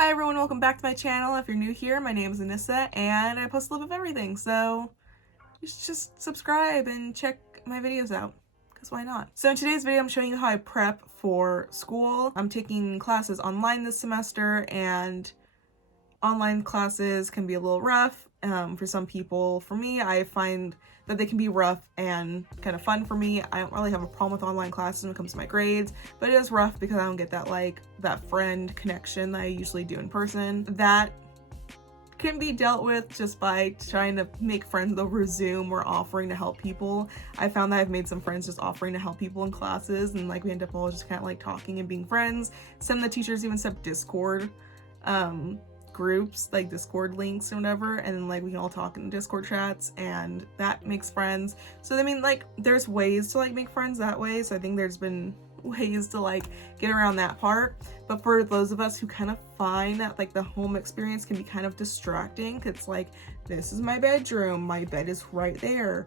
Hi everyone, welcome back to my channel. If you're new here, my name is Annisa and I post a little bit of everything, so you should just subscribe and check my videos out, because why not? So in today's video, I'm showing you how I prep for school. I'm taking classes online this semester, and online classes can be a little rough for some people. For me, I find that they can be rough and kind of fun for me. I don't really have a problem with online classes when it comes to my grades, but it is rough because I don't get that friend connection that I usually do in person. That can be dealt with just by trying to make friends over Zoom or offering to help people. I found that I've made some friends just offering to help people in classes, and we end up all just kind of talking and being friends. Some of the teachers even set up Discord groups, like Discord links or whatever, and we can all talk in Discord chats, and that makes friends. So there's ways to make friends that way. So I think there's been ways to get around that part. But for those of us who kind of find that the home experience can be kind of distracting, it's this is my bedroom, my bed is right there,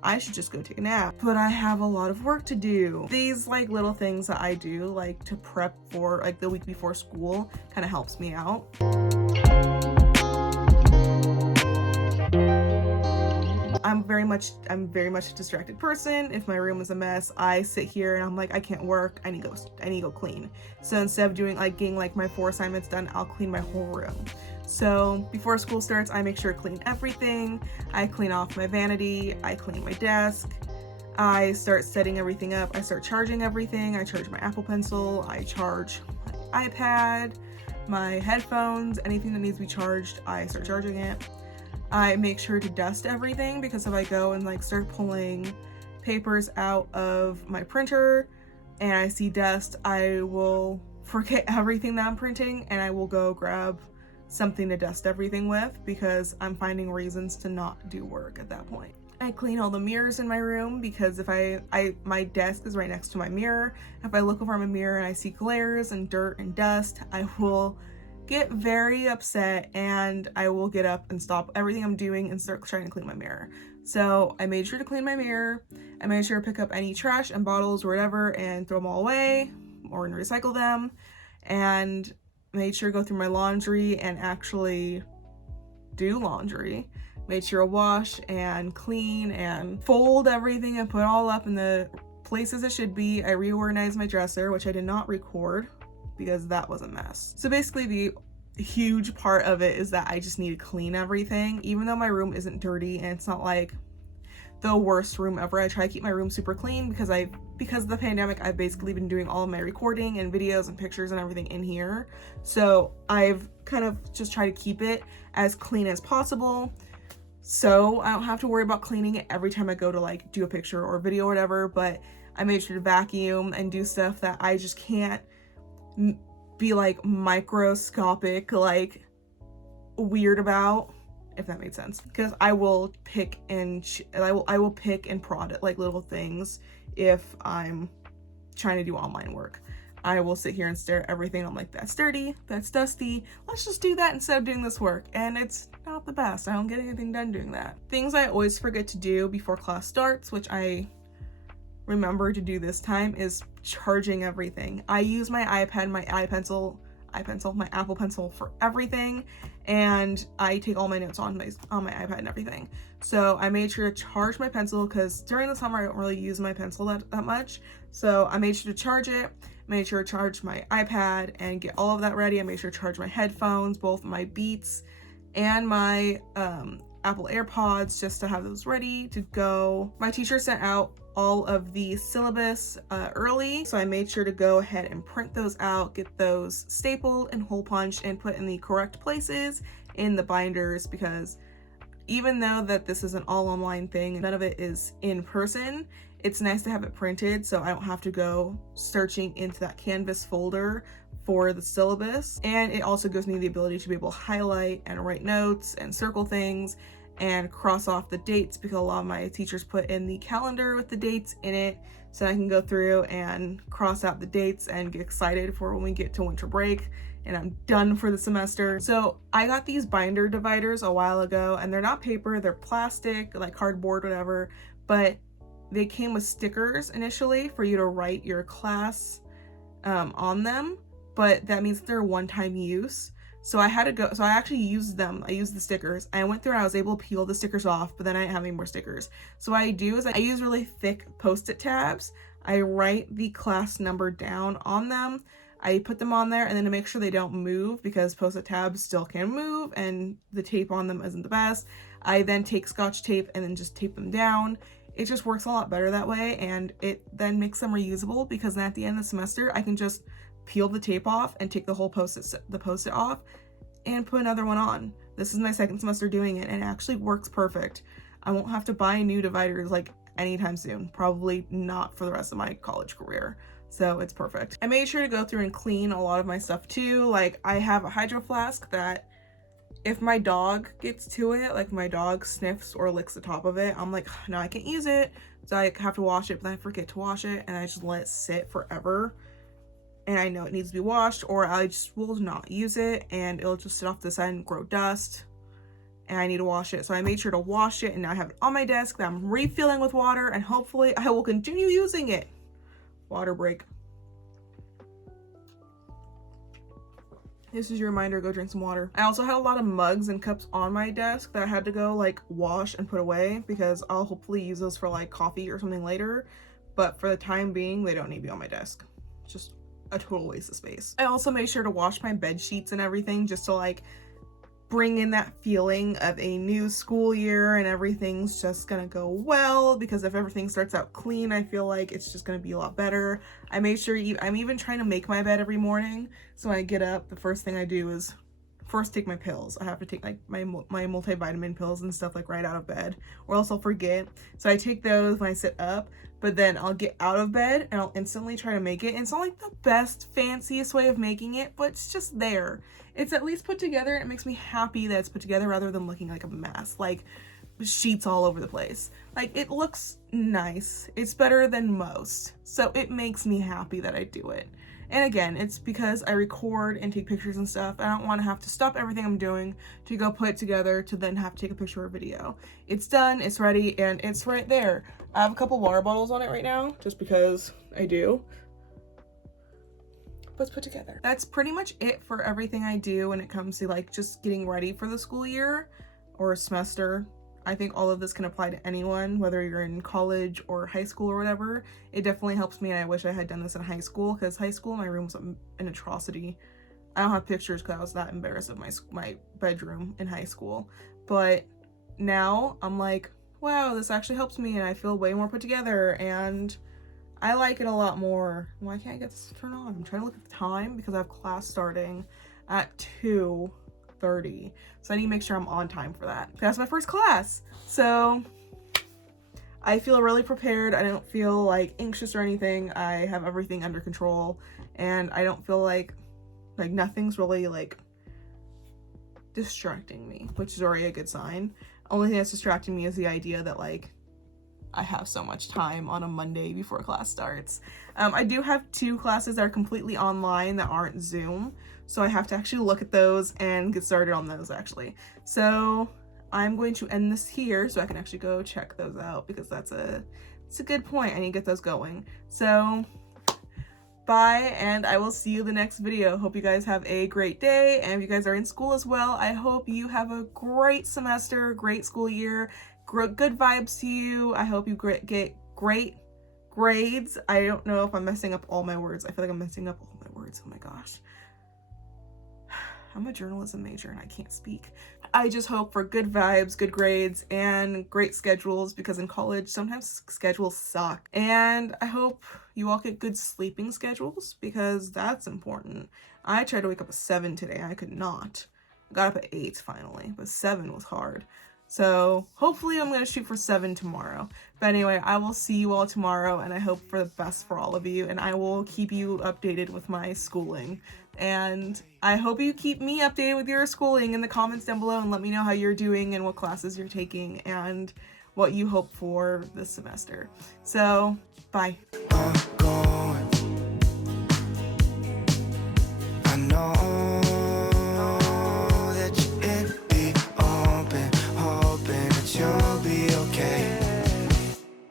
I should just go take a nap, but I have a lot of work to do. These little things that I do to prep for the week before school kind of helps me out. I'm very much a distracted person. If my room is a mess, I sit here and I'm I can't work, I need to go clean. So instead of doing getting my 4 assignments done, I'll clean my whole room. So before school starts, I make sure to clean everything. I clean off my vanity, I clean my desk, I start setting everything up, I start charging everything. I charge my Apple Pencil, I charge my iPad, my headphones, anything that needs to be charged, I start charging it. I make sure to dust everything, because if I go and start pulling papers out of my printer and I see dust, I will forget everything that I'm printing and I will go grab something to dust everything with, because I'm finding reasons to not do work at that point. I clean all the mirrors in my room, because if my desk is right next to my mirror. If I look over my mirror and I see glares and dirt and dust, I will get very upset and I will get up and stop everything I'm doing and start trying to clean my mirror. So I made sure to clean my mirror. I made sure to pick up any trash and bottles or whatever and throw them all away or recycle them, and made sure to go through my laundry and actually do laundry. Made sure to wash and clean and fold everything and put it all up in the places it should be. I reorganized my dresser, which I did not record because that was a mess. So basically the huge part of it is that I just need to clean everything. Even though my room isn't dirty and it's not the worst room ever, I try to keep my room super clean because of the pandemic, I've basically been doing all of my recording and videos and pictures and everything in here. So I've kind of just tried to keep it as clean as possible, so I don't have to worry about cleaning it every time I go to do a picture or video or whatever. But I made sure to vacuum and do stuff that I just can't be microscopic weird about, if that made sense, because I will pick and I will pick and prod at little things. If I'm trying to do online work, I will sit here and stare at everything. I'm that's dirty, that's dusty, let's just do that instead of doing this work, and it's not the best. I don't get anything done doing that. Things I always forget to do before class starts, which I remember to do this time, is charging everything. I use my iPad, my my Apple Pencil for everything, and I take all my notes on my iPad and everything. So I made sure to charge my pencil, because during the summer I don't really use my pencil that much. So I made sure to charge it, made sure to charge my iPad and get all of that ready. I made sure to charge my headphones, both my Beats and my Apple AirPods, just to have those ready to go. My teacher sent out all of the syllabus early, so I made sure to go ahead and print those out, get those stapled and hole punched and put in the correct places in the binders, because even though that this is an all online thing, none of it is in person, it's nice to have it printed so I don't have to go searching into that Canvas folder for the syllabus. And it also gives me the ability to be able to highlight and write notes and circle things and cross off the dates, because a lot of my teachers put in the calendar with the dates in it, so I can go through and cross out the dates and get excited for when we get to winter break and I'm done for the semester. So I got these binder dividers a while ago, and they're not paper, they're plastic, cardboard, whatever, but they came with stickers initially for you to write your class on them, but that means they're one-time use. So I had to go, so I actually used them. I used the stickers. I went through and I was able to peel the stickers off, but then I didn't have any more stickers. So what I do is I use really thick Post-it tabs. I write the class number down on them. I put them on there, and then to make sure they don't move, because Post-it tabs still can move and the tape on them isn't the best, I then take Scotch tape and then just tape them down. It just works a lot better that way, and it then makes them reusable, because then at the end of the semester I can just peel the tape off and take the whole Post-it off and put another one on. This is my second semester doing it, and it actually works perfect. I won't have to buy new dividers like anytime soon. Probably not for the rest of my college career. So it's perfect. I made sure to go through and clean a lot of my stuff too. Like, I have a hydro flask that if my dog gets to it, like my dog sniffs or licks the top of it, I'm like, no, I can't use it. So I have to wash it, but then I forget to wash it and I just let it sit forever. And I know it needs to be washed, or I just will not use it and it'll just sit off the side and grow dust. And I need to wash it. So I made sure to wash it, and now I have it on my desk that I'm refilling with water, and hopefully I will continue using it. Water break. This is your reminder, go drink some water. I also had a lot of mugs and cups on my desk that I had to go like wash and put away, because I'll hopefully use those for like coffee or something later. But for the time being, they don't need to be on my desk. It's just a total waste of space. I also made sure to wash my bed sheets and everything, just to like bring in that feeling of a new school year and everything's just gonna go well, because if everything starts out clean, I feel like it's just gonna be a lot better. I made sure I'm even trying to make my bed every morning. So when I get up, the first thing I do is first take my pills. I have to take like my multivitamin pills and stuff like right out of bed, or else I'll forget. So I take those when I sit up, but then I'll get out of bed and I'll instantly try to make it. And it's not like the best, fanciest way of making it, but it's just there. It's at least put together, and it makes me happy that it's put together rather than looking like a mess, like sheets all over the place. Like, it looks nice. It's better than most. So it makes me happy that I do it. And again, it's because I record and take pictures and stuff. I don't want to have to stop everything I'm doing to go put it together to then have to take a picture or video. It's done, it's ready, and it's right there. I have a couple water bottles on it right now, just because I do. But it's put together. That's pretty much it for everything I do when it comes to like just getting ready for the school year or semester. I think all of this can apply to anyone, whether you're in college or high school or whatever. It definitely helps me, and I wish I had done this in high school, because high school, my room was an atrocity. I don't have pictures because I was that embarrassed of my bedroom in high school. But now I'm like, wow, this actually helps me, and I feel way more put together, and I like it a lot more. Why can't I get this to turn on? I'm trying to look at the time because I have class starting at 2:30. So I need to make sure I'm on time for that. That's my first class. So I feel really prepared. I don't feel like anxious or anything. I have everything under control, and I don't feel like nothing's really like distracting me, which is already a good sign. Only thing that's distracting me is the idea that like I have so much time on a Monday before class starts. I do have 2 classes that are completely online that aren't Zoom, so I have to actually look at those and get started on those actually. So I'm going to end this here so I can actually go check those out, because it's a good point. I need to get those going. So bye, and I will see you in the next video. Hope you guys have a great day, and if you guys are in school as well, I hope you have a great semester, great school year, good vibes to you. I hope you get great grades. I don't know if I'm messing up all my words. I feel like I'm messing up all my words. Oh my gosh. I'm a journalism major and I can't speak. I just hope for good vibes, good grades, and great schedules, because in college sometimes schedules suck. And I hope you all get good sleeping schedules, because that's important. I tried to wake up at 7 today. I could not. I got up at 8 finally, but 7 was hard. So hopefully I'm going to shoot for 7 tomorrow. But anyway, I will see you all tomorrow, and I hope for the best for all of you, and I will keep you updated with my schooling. And I hope you keep me updated with your schooling in the comments down below, and let me know how you're doing and what classes you're taking and what you hope for this semester. So, bye.